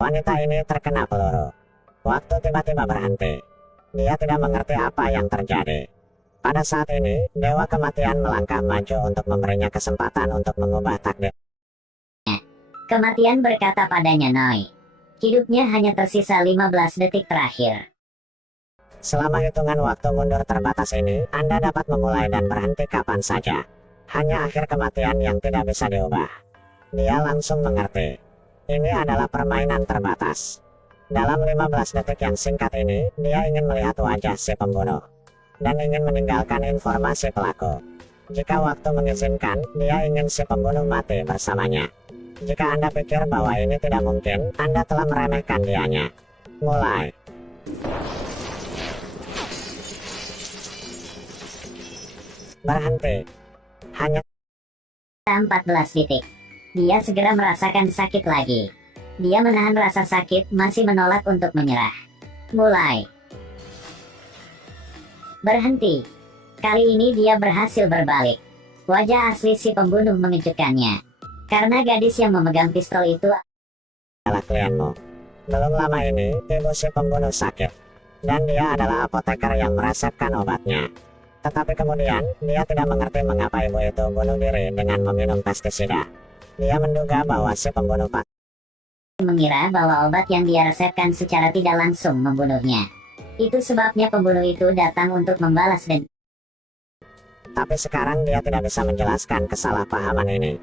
Wanita ini terkena peluru. Waktu tiba-tiba berhenti. Dia tidak mengerti apa yang terjadi. Pada saat ini, Dewa Kematian melangkah maju untuk memberinya kesempatan untuk mengubah takdir. Kematian berkata padanya, Noi. Hidupnya hanya tersisa 15 detik terakhir. Selama hitungan waktu mundur terbatas ini, Anda dapat memulai dan berhenti kapan saja. Hanya akhir kematian yang tidak bisa diubah. Dia langsung mengerti. Ini adalah permainan terbatas. Dalam 15 detik yang singkat ini, dia ingin melihat wajah si pembunuh. Dan ingin meninggalkan informasi pelaku. Jika waktu mengizinkan, dia ingin si pembunuh mati bersamanya. Jika Anda pikir bahwa ini tidak mungkin, Anda telah meremehkan dianya. Mulai. Berhenti. Hanya 14 detik. Dia segera merasakan sakit lagi. Dia menahan rasa sakit, masih menolak untuk menyerah. Mulai. Berhenti. Kali ini dia berhasil berbalik. Wajah asli si pembunuh mengejutkannya. Karena gadis yang memegang pistol itu adalah klienmu. Belum lama ini, ibu si pembunuh sakit. Dan dia adalah apoteker yang meresepkan obatnya. Tetapi kemudian, dia tidak mengerti mengapa ibu itu bunuh diri dengan meminum pestisida. Dia menduga bahwa si pembunuh pasti mengira bahwa obat yang dia resepkan secara tidak langsung membunuhnya. Itu sebabnya pembunuh itu datang untuk membalas dendam. Tapi sekarang dia tidak bisa menjelaskan kesalahpahaman ini.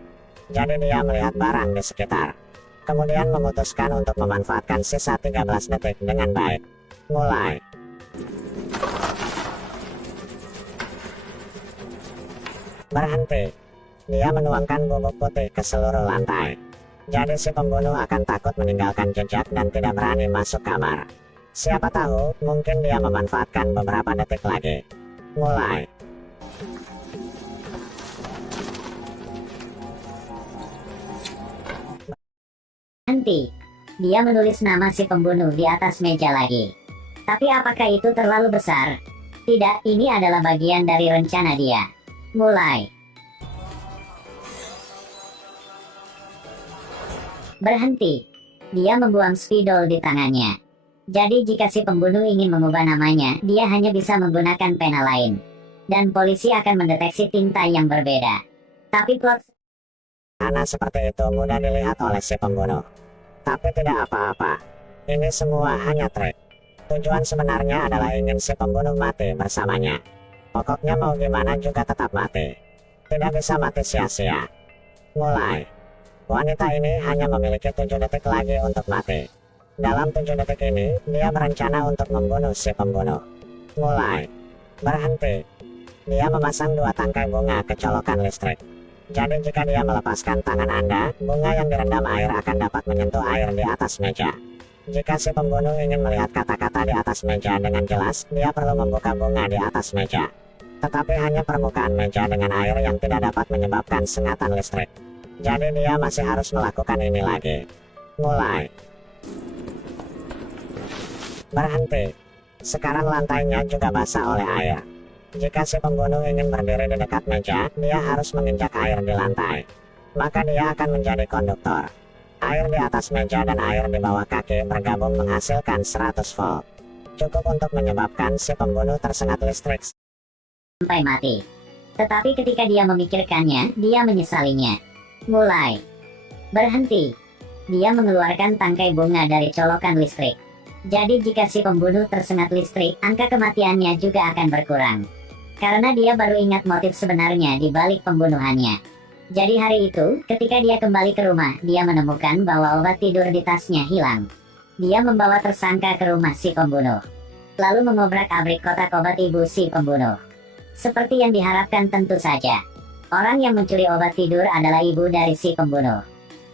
Jadi dia melihat barang di sekitar. Kemudian memutuskan untuk memanfaatkan sisa 13 detik dengan baik. Mulai. Berhenti. Dia menuangkan bubuk putih ke seluruh lantai. Jadi si pembunuh akan takut meninggalkan jejak dan tidak berani masuk kamar. Siapa tahu, mungkin dia memanfaatkan beberapa detik lagi. Mulai. Berhenti. Dia menulis nama si pembunuh di atas meja lagi. Tapi apakah itu terlalu besar? Tidak, ini adalah bagian dari rencana dia. Mulai. Berhenti. Dia membuang spidol di tangannya. Jadi jika si pembunuh ingin mengubah namanya, dia hanya bisa menggunakan pena lain. Dan polisi akan mendeteksi tinta yang berbeda. Tapi plot Karena seperti itu mudah dilihat oleh si pembunuh. Tapi tidak apa-apa. Ini semua hanya trik. Tujuan sebenarnya adalah ingin si pembunuh mati bersamanya. Pokoknya mau gimana juga tetap mati. Tidak bisa mati sia-sia. Mulai. Wanita ini hanya memiliki 7 detik lagi untuk mati. Dalam 7 detik ini, dia berencana untuk membunuh si pembunuh. Mulai. Berhenti. Dia memasang 2 tangkai bunga ke colokan listrik. Jadi jika dia melepaskan tangan Anda, bunga yang direndam air akan dapat menyentuh air di atas meja. Jika si pembunuh ingin melihat kata-kata di atas meja dengan jelas, dia perlu membuka bunga di atas meja. Tetapi hanya permukaan meja dengan air yang tidak dapat menyebabkan sengatan listrik. Jadi dia masih harus melakukan ini lagi. Mulai. Berhenti. Sekarang lantainya juga basah oleh air. Jika si pembunuh ingin berdiri di dekat meja, dia harus menginjak air di lantai. Maka dia akan menjadi konduktor. Air di atas meja dan air di bawah kaki bergabung menghasilkan 100 volt. Cukup untuk menyebabkan si pembunuh tersengat listrik sampai mati. Tetapi ketika dia memikirkannya, dia menyesalinya. Mulai. Berhenti. Dia mengeluarkan tangkai bunga dari colokan listrik. Jadi jika si pembunuh tersengat listrik, angka kematiannya juga akan berkurang. Karena dia baru ingat motif sebenarnya di balik pembunuhannya. Jadi hari itu, ketika dia kembali ke rumah, dia menemukan bahwa obat tidur di tasnya hilang. Dia membawa tersangka ke rumah si pembunuh. Lalu mengobrak-abrik kotak obat ibu si pembunuh. Seperti yang diharapkan tentu saja. Orang yang mencuri obat tidur adalah ibu dari si pembunuh.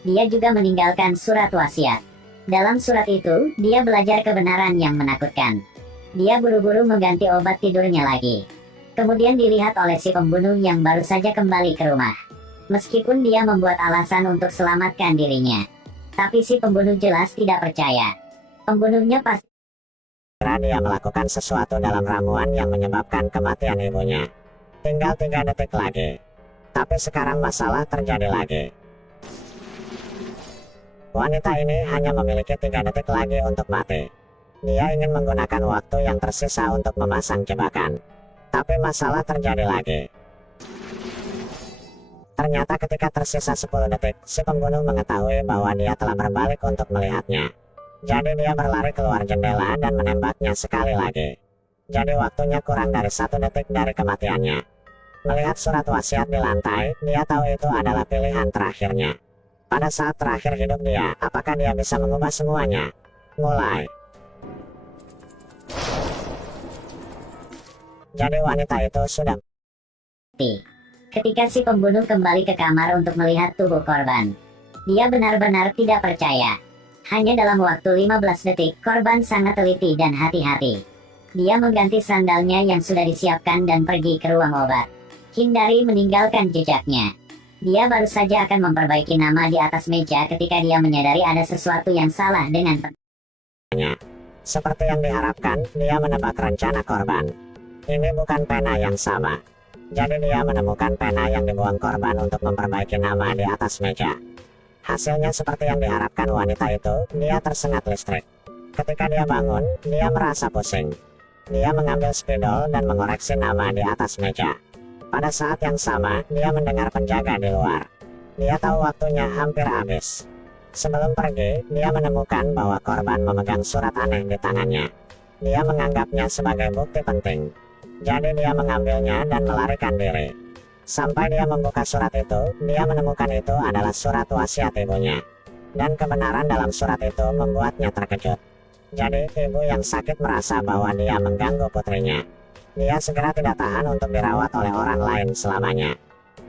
Dia juga meninggalkan surat wasiat. Dalam surat itu, dia belajar kebenaran yang menakutkan. Dia buru-buru mengganti obat tidurnya lagi. Kemudian dilihat oleh si pembunuh yang baru saja kembali ke rumah. Meskipun dia membuat alasan untuk selamatkan dirinya. Tapi si pembunuh jelas tidak percaya. Pembunuhnya pasti dia melakukan sesuatu dalam ramuan yang menyebabkan kematian ibunya. Tinggal 3 detik lagi. Tapi sekarang masalah terjadi lagi. Wanita ini hanya memiliki 3 detik lagi untuk mati. Dia ingin menggunakan waktu yang tersisa untuk memasang jebakan. Tapi masalah terjadi lagi. Ternyata ketika tersisa 10 detik, si pembunuh mengetahui bahwa dia telah berbalik untuk melihatnya. Jadi dia berlari keluar jendela dan menembaknya sekali lagi. Jadi waktunya kurang dari 1 detik dari kematiannya. Melihat surat wasiat di lantai, dia tahu itu adalah pilihan terakhirnya. Pada saat terakhir hidup dia, apakah dia bisa mengubah semuanya? Mulai. Jadi wanita itu sudah mati. Ketika si pembunuh kembali ke kamar untuk melihat tubuh korban, dia benar-benar tidak percaya. Hanya dalam waktu 15 detik, korban sangat teliti dan hati-hati. Dia mengganti sandalnya yang sudah disiapkan dan pergi ke ruang obat. Hindari meninggalkan jejaknya. Dia baru saja akan memperbaiki nama di atas meja ketika dia menyadari ada sesuatu yang salah dengan pertanyaannya. Seperti yang diharapkan, dia menebak rencana korban. Ini bukan pena yang sama. Jadi dia menemukan pena yang dibuang korban untuk memperbaiki nama di atas meja. Hasilnya seperti yang diharapkan wanita itu, dia tersengat listrik. Ketika dia bangun, dia merasa pusing. Dia mengambil spidol dan mengoreksi nama di atas meja. Pada saat yang sama, dia mendengar penjaga di luar. Dia tahu waktunya hampir habis. Sebelum pergi, dia menemukan bahwa korban memegang surat aneh di tangannya. Dia menganggapnya sebagai bukti penting. Jadi dia mengambilnya dan melarikan diri. Sampai dia membuka surat itu, dia menemukan itu adalah surat wasiat ibunya. Dan kebenaran dalam surat itu membuatnya terkejut. Jadi, ibu yang sakit merasa bahwa dia mengganggu putrinya. Dia segera tidak tahan untuk dirawat oleh orang lain selamanya.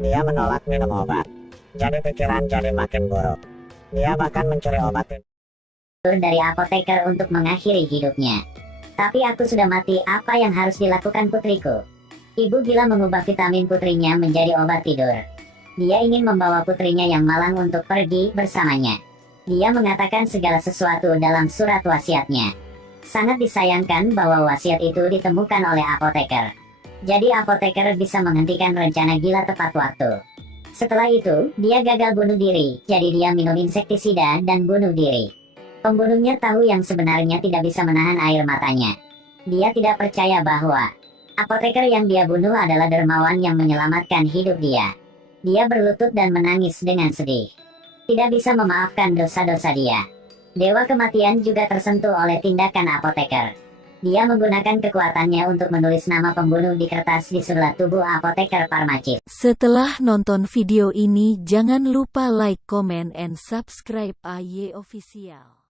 Dia menolak minum obat. Jadi pikiran jadi makin buruk. Dia bahkan mencuri obat dari apoteker untuk mengakhiri hidupnya. Tapi aku sudah mati, apa yang harus dilakukan putriku? Ibu gila mengubah vitamin putrinya menjadi obat tidur. Dia ingin membawa putrinya yang malang untuk pergi bersamanya. Dia mengatakan segala sesuatu dalam surat wasiatnya. Sangat disayangkan bahwa wasiat itu ditemukan oleh apoteker. Jadi apoteker bisa menghentikan rencana gila tepat waktu. Setelah itu, dia gagal bunuh diri, jadi dia minum insektisida dan bunuh diri. Pembunuhnya tahu yang sebenarnya tidak bisa menahan air matanya. Dia tidak percaya bahwa apoteker yang dia bunuh adalah dermawan yang menyelamatkan hidup dia. Dia berlutut dan menangis dengan sedih. Tidak bisa memaafkan dosa-dosa dia. Dewa kematian juga tersentuh oleh tindakan apoteker. Dia menggunakan kekuatannya untuk menulis nama pembunuh di kertas di sebelah tubuh apoteker Parmachis. Setelah nonton video ini jangan lupa like, comment, and subscribe AY Official.